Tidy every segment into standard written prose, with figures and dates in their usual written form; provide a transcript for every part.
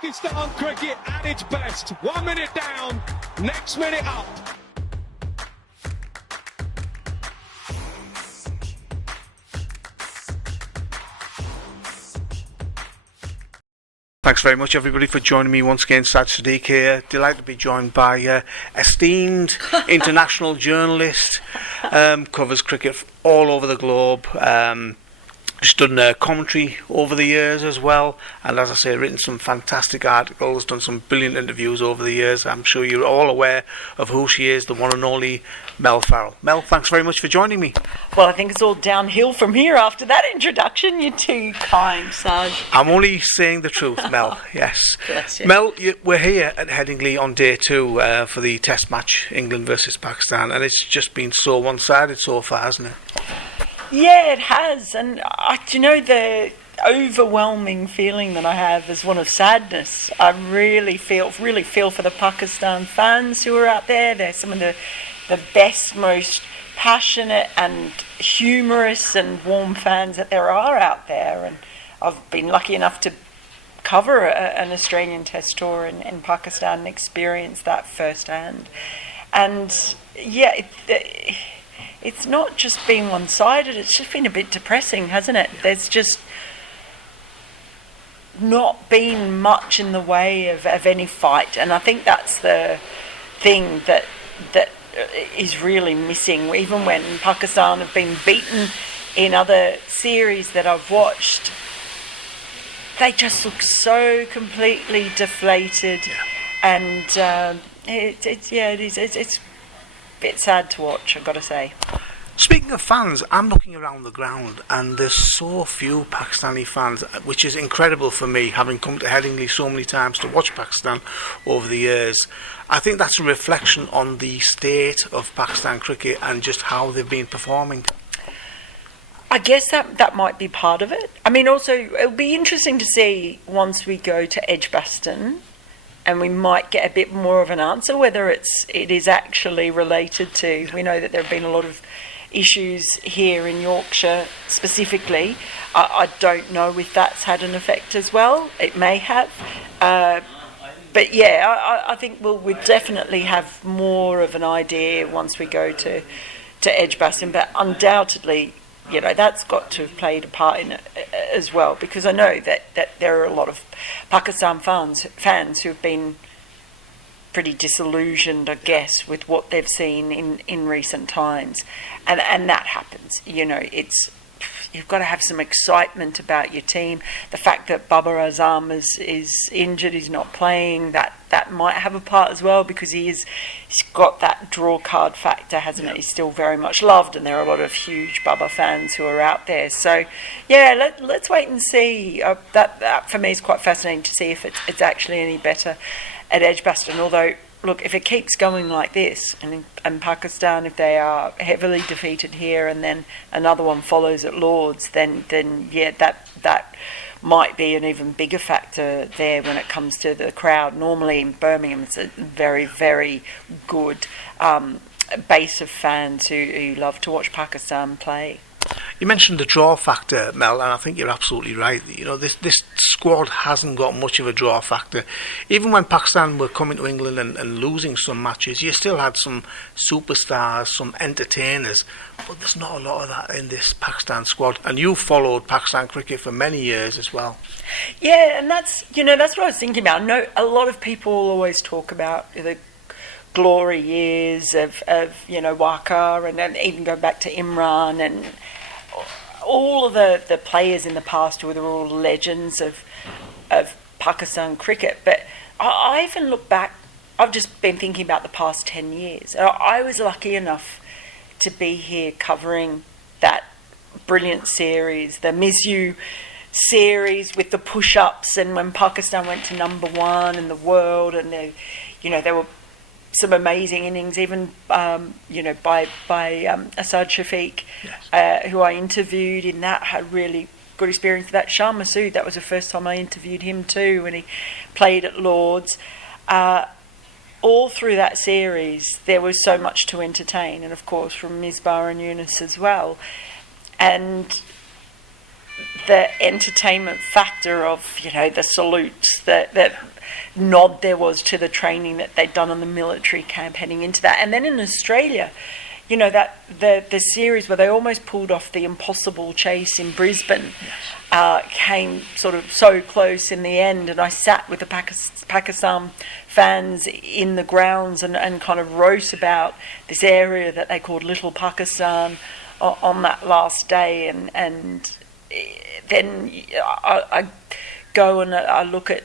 Pakistan cricket at its best. 1 minute down, next minute up. Thanks very much, everybody, for joining me once again. Sadiq here. Delighted to be joined by esteemed international journalist, covers cricket all over the globe. She's done commentary over the years as well, and as I say, written some fantastic articles, done some brilliant interviews over the years. I'm sure you're all aware of who she is, the one and only Mel Farrell. Mel, thanks very much for joining me. Well, I think it's all downhill from here after that introduction. You're too kind, Saj. I'm only saying the truth, Mel. Yes. Bless you. Mel, we're here at Headingley on day 2 for the Test match, England versus Pakistan, and it's just been so one-sided so far, hasn't it? Yeah, it has. And do you know, the overwhelming feeling that I have is one of sadness. I really feel for the Pakistan fans who are out there. They're some of the best, most passionate and humorous and warm fans that there are out there. And I've been lucky enough to cover an Australian Test tour in Pakistan and experience that firsthand. And yeah, it's not just been one-sided, it's just been a bit depressing, hasn't it? There's just not been much in the way of any fight, and I think that's the thing that is really missing. Even when Pakistan have been beaten in other series that I've watched, they just look so completely deflated, and it's a bit sad to watch, I've got to say. Speaking of fans, I'm looking around the ground and there's so few Pakistani fans, which is incredible for me, having come to Headingley so many times to watch Pakistan over the years. I think that's a reflection on the state of Pakistan cricket and just how they've been performing. I guess that might be part of it. I mean, also, it'll be interesting to see once we go to Edgbaston, and we might get a bit more of an answer whether it is actually related to. We know that there have been a lot of issues here in Yorkshire specifically. I don't know if that's had an effect as well. It may have. But yeah, I think we'll definitely have more of an idea once we go to Edgbaston. But undoubtedly, you know, that's got to have played a part in it as well, because I know that there are a lot of Pakistan fans who have been pretty disillusioned, I guess, with what they've seen in recent times, and that happens. You know, you've got to have some excitement about your team. The fact that Babar Azam is injured, he's not playing, that might have a part as well, because he's got that draw card factor, hasn't it? He's still very much loved, and there are a lot of huge Babar fans who are out there. So, yeah, let's wait and see. That for me is quite fascinating to see if it's actually any better at Edgbaston. Although, look, if it keeps going like this, and Pakistan, if they are heavily defeated here, and then another one follows at Lords, then yeah, that might be an even bigger factor there when it comes to the crowd. Normally in Birmingham, it's a very, very good base of fans who love to watch Pakistan play. You mentioned the draw factor, Mel, and I think you're absolutely right. You know, this squad hasn't got much of a draw factor. Even when Pakistan were coming to England and losing some matches, you still had some superstars, some entertainers, but there's not a lot of that in this Pakistan squad. And you followed Pakistan cricket for many years as well. Yeah, and that's what I was thinking about. I know a lot of people always talk about the glory years of Waqar, and then even go back to Imran and all of the players in the past who were all legends of Pakistan cricket. But I even look back, I've just been thinking about the past 10 years. I was lucky enough to be here covering that brilliant series, the Miss You series with the push-ups, and when Pakistan went to #1 in the world, and there were some amazing innings, even by Asad Shafiq, yes, who I interviewed in that. Had really good experience with that. Shah Massoud, that was the first time I interviewed him too, when he played at Lords. All through that series, there was so much to entertain, and of course from Misbah and Yunus as well. And the entertainment factor of, the salutes, that nod there was to the training that they'd done on the military camp heading into that. And then in Australia, that the series where they almost pulled off the impossible chase in Brisbane came sort of so close in the end, and I sat with the Pakistan fans in the grounds and kind of wrote about this area that they called Little Pakistan on that last day, and then I go and I look at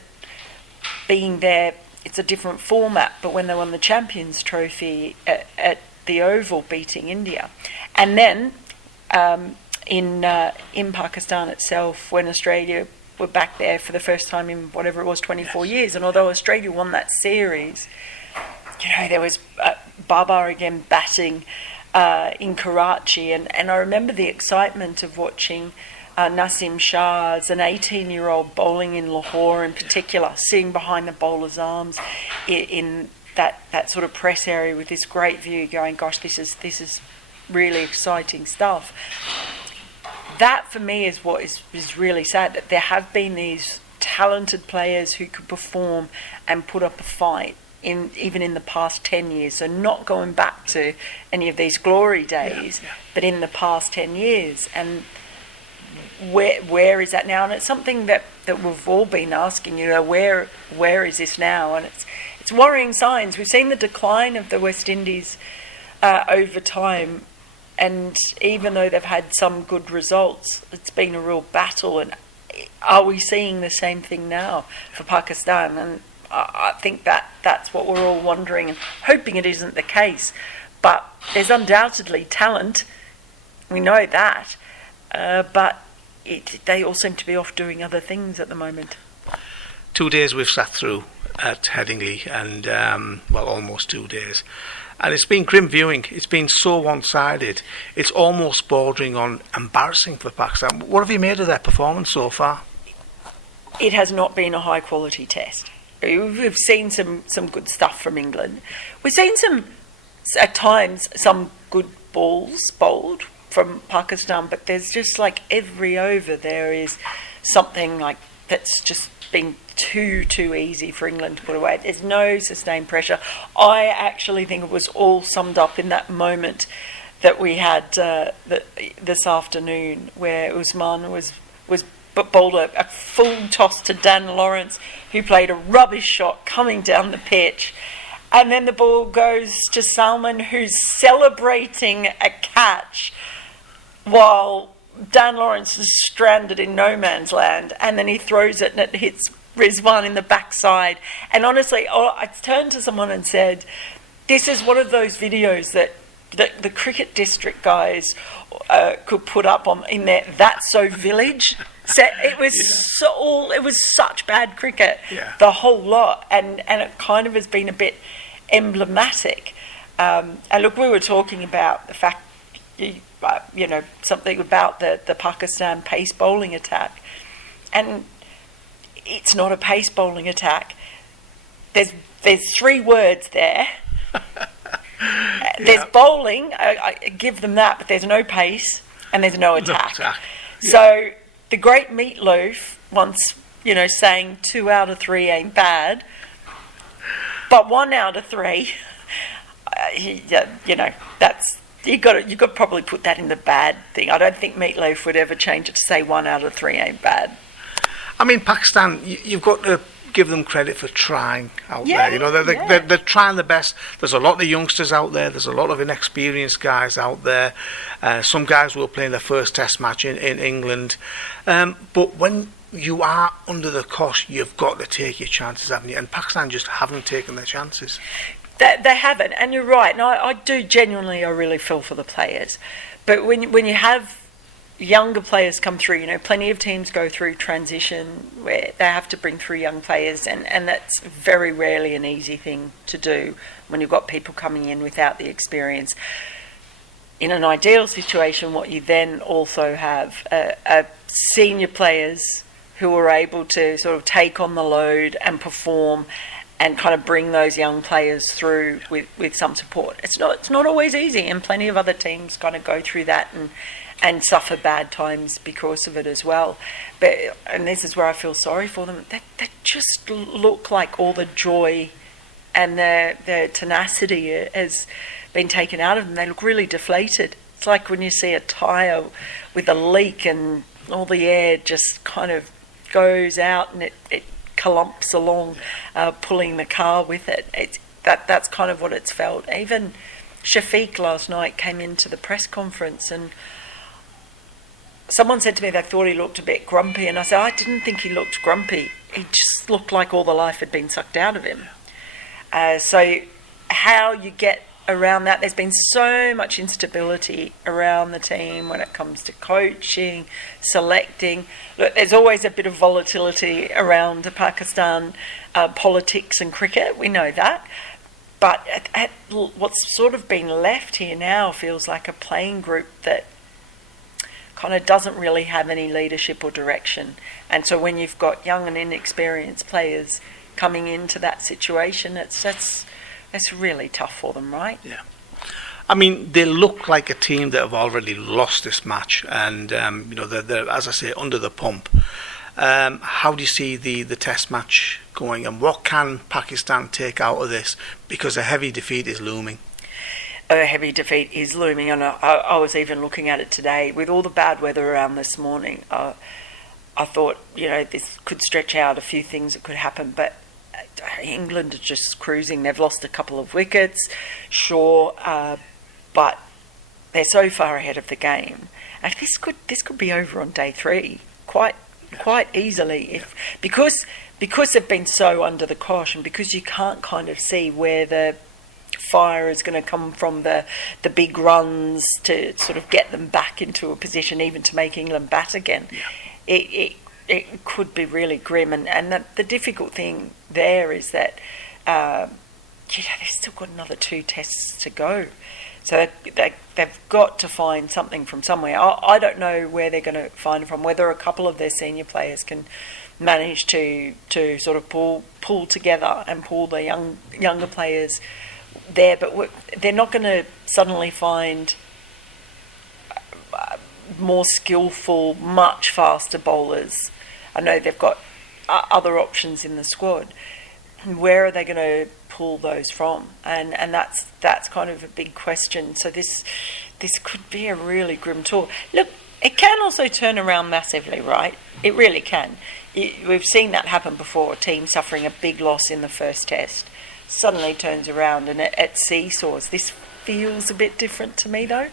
being there. It's a different format, but when they won the Champions Trophy at the Oval, beating India, and then in Pakistan itself, when Australia were back there for the first time in whatever it was, 24 years, and although Australia won that series, there was Babar again batting in Karachi, and I remember the excitement of watching Nasim Shah as an 18-year-old bowling in Lahore in particular, sitting behind the bowler's arms in that sort of press area with this great view, going, gosh, this is really exciting stuff. That for me is what is really sad, that there have been these talented players who could perform and put up a fight even in the past 10 years, so not going back to any of these glory days, but in the past 10 years. And where is that now? And it's something that we've all been asking, where is this now? And it's worrying signs. We've seen the decline of the West Indies over time, and even though they've had some good results, it's been a real battle. And are we seeing the same thing now for Pakistan? And I think that's what we're all wondering and hoping it isn't the case. But there's undoubtedly talent, we know that, but they all seem to be off doing other things at the moment. 2 days we've sat through at Headingley, and almost 2 days, and it's been grim viewing. It's been so one-sided, it's almost bordering on embarrassing for Pakistan. What have you made of their performance so far? It has not been a high quality test. We've seen some good stuff from England. We've seen at times some good balls bowled from Pakistan, but there's just like every over there is something like that's just been too easy for England to put away. There's no sustained pressure. I actually think it was all summed up in that moment that we had this afternoon, where Usman was bowled a full toss to Dan Lawrence, who played a rubbish shot coming down the pitch, and then the ball goes to Salman, who's celebrating a catch while Dan Lawrence is stranded in no man's land, and then he throws it and it hits Rizwan in the backside. And honestly, I turned to someone and said, this is one of those videos that the cricket district guys could put up in their That's So Village set. It was such bad cricket, the whole lot, and it kind of has been a bit emblematic. And look, we were talking about the fact, something about the Pakistan pace bowling attack, and it's not a pace bowling attack. There's three words there. There's bowling, I give them that, but there's no pace and there's no attack. So the great Meatloaf once, saying 2 out of 3 ain't bad, but 1 out of 3, that's you got to probably put that in the bad thing. I don't think Meatloaf would ever change it to say 1 out of 3 ain't bad. I mean, Pakistan, you've got to give them credit for trying out there. They're trying the best. There's a lot of youngsters out there. There's a lot of inexperienced guys out there. Some guys were playing their first test match in England. But when you are under the cosh, you've got to take your chances, haven't you? And Pakistan just haven't taken their chances. They haven't, and you're right. And I do genuinely, I really feel for the players. But when you have younger players come through, plenty of teams go through transition where they have to bring through young players, and that's very rarely an easy thing to do when you've got people coming in without the experience. In an ideal situation, what you then also have are senior players who are able to sort of take on the load and perform and kind of bring those young players through with some support. It's not always easy, and plenty of other teams kind of go through that and suffer bad times because of it as well. And this is where I feel sorry for them. They just look like all the joy and their tenacity has been taken out of them. They look really deflated. It's like when you see a tyre with a leak and all the air just kind of goes out and it clumps along, pulling the car with it. That's kind of what it's felt. Even Shafiq last night came into the press conference and someone said to me they thought he looked a bit grumpy, and I said, I didn't think he looked grumpy. He just looked like all the life had been sucked out of him. So how you get around that, there's been so much instability around the team when it comes to coaching, selecting. Look, there's always a bit of volatility around the Pakistan politics and cricket, we know that. But what's sort of been left here now feels like a playing group that kind of doesn't really have any leadership or direction. And so when you've got young and inexperienced players coming into that situation, that's really tough for them, right? Yeah. I mean, they look like a team that have already lost this match, and they're, as I say, under the pump. How do you see the Test match going, and what can Pakistan take out of this? Because a heavy defeat is looming. A heavy defeat is looming, and I was even looking at it today with all the bad weather around this morning. I thought, this could stretch out a few things that could happen, but England are just cruising. They've lost a couple of wickets, sure, but they're so far ahead of the game, and this could be over on day 3 quite easily because they've been so under the cosh, and because you can't kind of see where the fire is going to come from, the big runs to sort of get them back into a position even to make England bat again. Yeah. It could be really grim, and the difficult thing there is that they've still got another 2 tests to go, so they've got to find something from somewhere. I don't know where they're going to find it from, whether a couple of their senior players can manage to sort of pull together and pull the younger players there, but they're not going to suddenly find more skillful, much faster bowlers. I know they've got other options in the squad. Where are they going to pull those from? And that's kind of a big question. So this could be a really grim tour. Look, it can also turn around massively, right? It really can. We've seen that happen before. A team suffering a big loss in the first test suddenly turns around and it seesaws. This feels a bit different to me, though.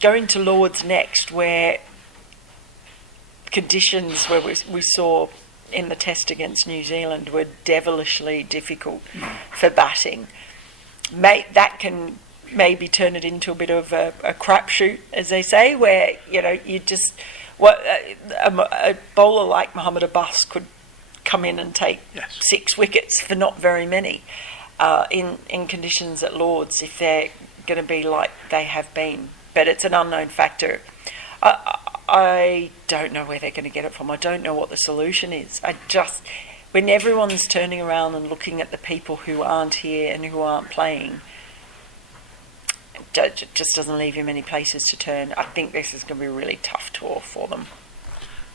Going to Lord's next, where conditions where we saw in the test against New Zealand were devilishly difficult for batting. That can maybe turn it into a bit of a crapshoot, as they say, where you just a bowler like Mohammad Abbas could come in and take 6 wickets for not very many in conditions at Lord's if they're going to be like they have been. But it's an unknown factor. I don't know where they're going to get it from. I don't know what the solution is. When everyone's turning around and looking at the people who aren't here and who aren't playing, it just doesn't leave you many places to turn. I think this is going to be a really tough tour for them.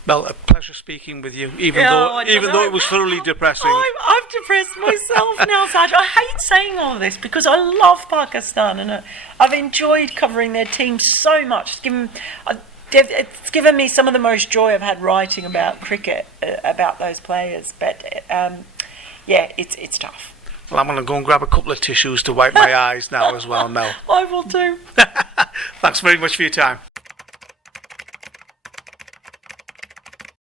Well, a pleasure speaking with you, even though it was thoroughly depressing. I've depressed myself now, Saj. I hate saying all of this because I love Pakistan and I've enjoyed covering their team so much. It's given me some of the most joy I've had writing about cricket, about those players. But it's tough. Well, I'm going to go and grab a couple of tissues to wipe my eyes now as well, Mel. I will too. Thanks very much for your time.